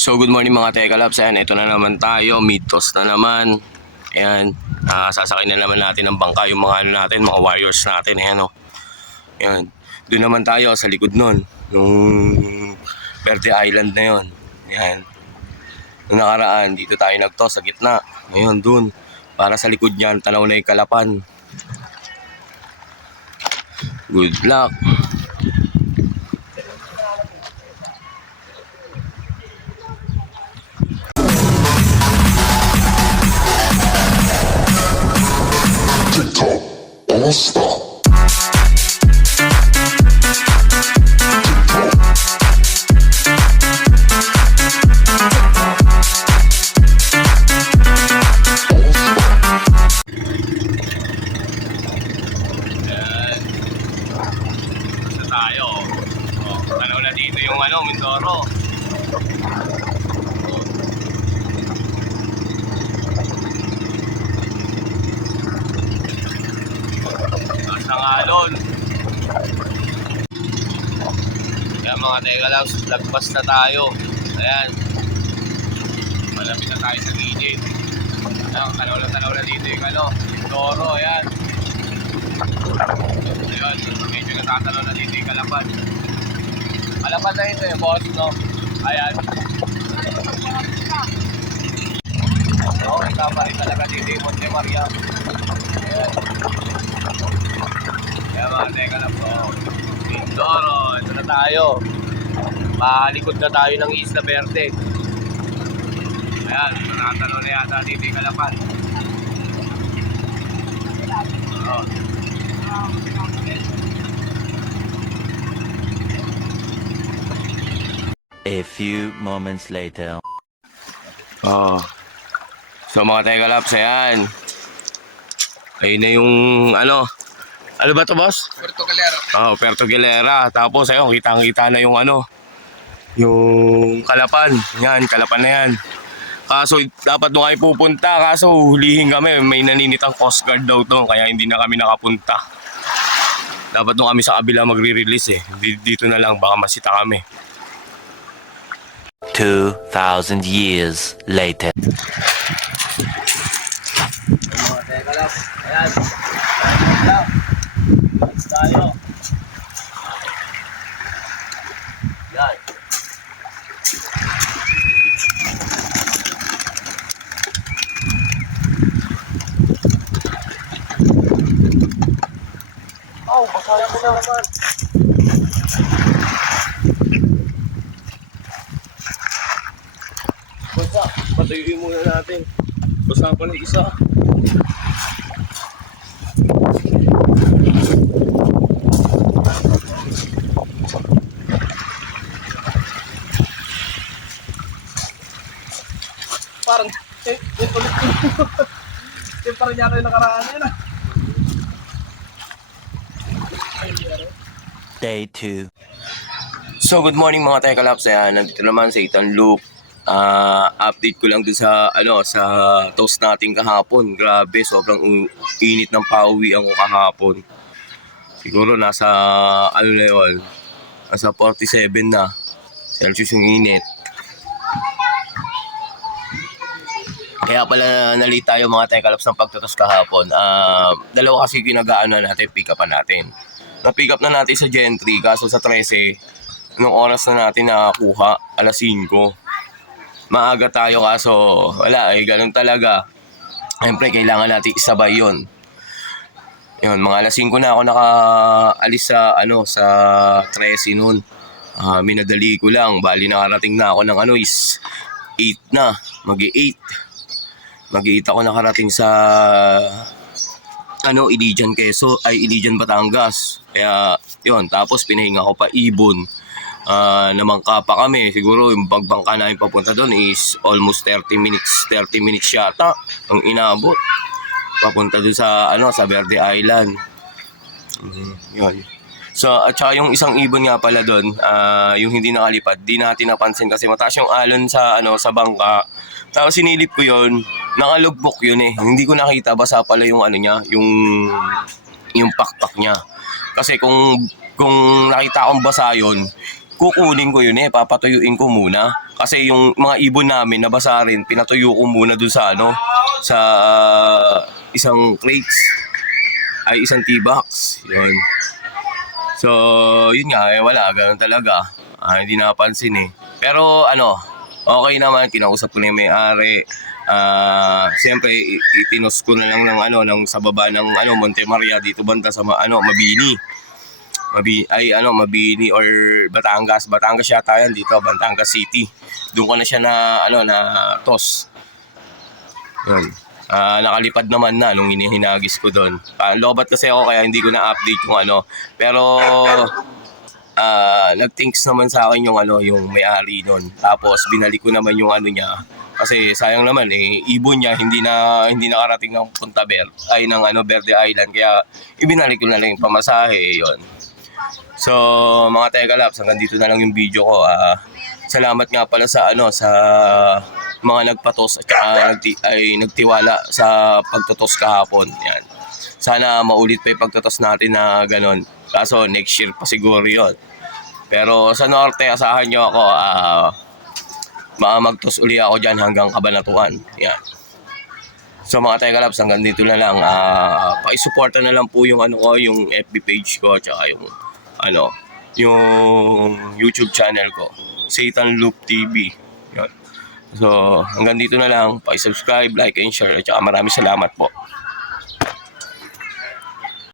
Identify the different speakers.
Speaker 1: So good morning mga Teka Labs. Ayan, ito na naman tayo. Mitos na naman. Ayan, ah, sasakay na naman natin ng bangka yung mga ano natin, mga warriors natin. Ayan o. Ayan. Doon naman tayo sa likod nun. Yung Verde Island na yon. Ayan. Nung nakaraan, dito tayo nagto sa gitna. Ngayon, dun. Para sa likod niyan, tanaw na yung kalapan. Good luck. Cristo. Mga teka lang, lagpas na tayo. Ayan. Malapit na tayo sa gilid. Ayan, tanaw na dito yung ano, Mindoro, ayan. Ayun, medyo natatalo na dito yung kalapan. Kalapan na ito eh, boss, no? Ayan. Oo, oh, tama rin talaga dito yung Monte Maria. Ayan. Kaya mga teka lang po. Mindoro, ito na tayo. Mahalikod na tayo ng Isla Verde. Ayan, natatalo na yata dito yung kalapan.
Speaker 2: A few moments later.
Speaker 1: Oo. So mga Teka Laps, ayan. Ayun na yung ano. Ano ba to boss?
Speaker 3: Puerto Galero.
Speaker 1: Oo, Puerto Galera. Tapos ayun, kitang-kita na yung ano. Yung kalapan. Yan, kalapan na yan. Kaso dapat doon kayo pupunta. Kaso hulihin kami. May naninitang Coast Guard daw to. Kaya hindi na kami nakapunta. Dapat doon kami sa kabila magre-release eh. Di- Dito na lang, baka masita kami.
Speaker 2: 2,000 years later.
Speaker 1: mga teka lang. Ayan. Ayan Oh, basa na na naman. Basa, patayuin muna natin. Basa pa na isa.
Speaker 3: Parang, eh, ito ulit. Yung parang yata yung nakaraan yun ah.
Speaker 2: Day 2.
Speaker 1: So good morning mga Teka Labs. Ayan, nandito naman sa Itan Loop. Ah, update ko lang dun sa ano sa toast natin kahapon. Grabe, sobrang init ng pauwi ako kahapon. Siguro nasa ano na yun, nasa 47 na Celsius yung init. Kaya pala nalate tayo mga Teka Labs ng pagtutos kahapon. Ah, dalawa kasi ginagaano natin, pick upan natin. Na-pick up na natin sa Gentry, kaso sa 13, Anong oras na natin nakakuha? Alas 5. Maaga tayo kaso wala eh, ganun talaga. Siyempre, kailangan natin isabay yun. Yun, mga alas 5 na ako nakaalis sa, ano, sa 13 noon. Ah, minadali ko lang. Bali, nakarating na ako ng ano is 8 na. Mag-8. Mag-8 ako nakarating sa ano, Ilijan Quezon, ay Ilijan Batangas. Kaya, yun, tapos pinahinga ko pa Ibon. Ah, namangka pa kami. Siguro yung pagbangka namin papunta doon is almost 30 minutes, 30 minutes yata ang inabot. Papunta doon sa, ano, sa Verde Island. Mm, yun. So, at saka yung isang ibon nga pala doon, ah, yung hindi nakalipad, di natin napansin kasi mataas yung alon sa, ano, sa bangka. Tapos sinilip ko yun, nakalugbook yun eh. Hindi ko nakita, basa pala yung ano niya, yung, yung pakpak niya. Kasi kung, kung nakita akong basa yun, kukunin ko yun eh, papatuyuin ko muna. Kasi yung mga ibon namin, nabasa rin, pinatuyo ko muna dun sa ano, sa ah, isang crates, ay isang T-box. Yun. So, yun nga, eh, wala, ganun talaga. Ah, hindi napansin eh. Pero ano, okay naman, kinausap ko na yung may-ari. Ah, siyempre, itinos ko na lang ng ano, ng sa baba ng ano, Monte Maria dito banda sa ano, Mabini. Mabi ay ano, Mabini or Batangas. Batangas yata yan dito, Batangas City. Doon ko na siya na ano na tos. Yun. Ah, nakalipad naman na nung hinihinagis ko doon. Ah, lobat kasi ako kaya hindi ko na update yung ano. Pero ah nag-thanks naman sa akin yung ano, yung may-ari noon. Tapos binalik ko naman yung ano niya. Kasi sayang naman eh, ibon niya hindi na hindi nakarating ng Punta Verde ay ng ano Verde Island kaya ibinalik ko na lang yung pamasahe yon. So, mga Teka Labs, hanggang dito na lang yung video ko. Ah, salamat nga pala sa ano sa mga nagpatos at saka nagti- ay nagtiwala sa pagtotos kahapon. Yan. Sana maulit pa yung pagtotos natin na ganun. Kaso next year pa siguro yun. Pero sa norte, asahan nyo ako, ah, mamagtos uli ako dyan hanggang kabanatuan. Yan. So mga Teka Labs, hanggang dito na lang. Ah, pakisuporta na lang po yung ano ko, yung FB page ko, tsaka yung ano, yung YouTube channel ko, Satan Loop TV. Yun. So, hanggang dito na lang. Pakisubscribe, like, and share. At saka maraming salamat po.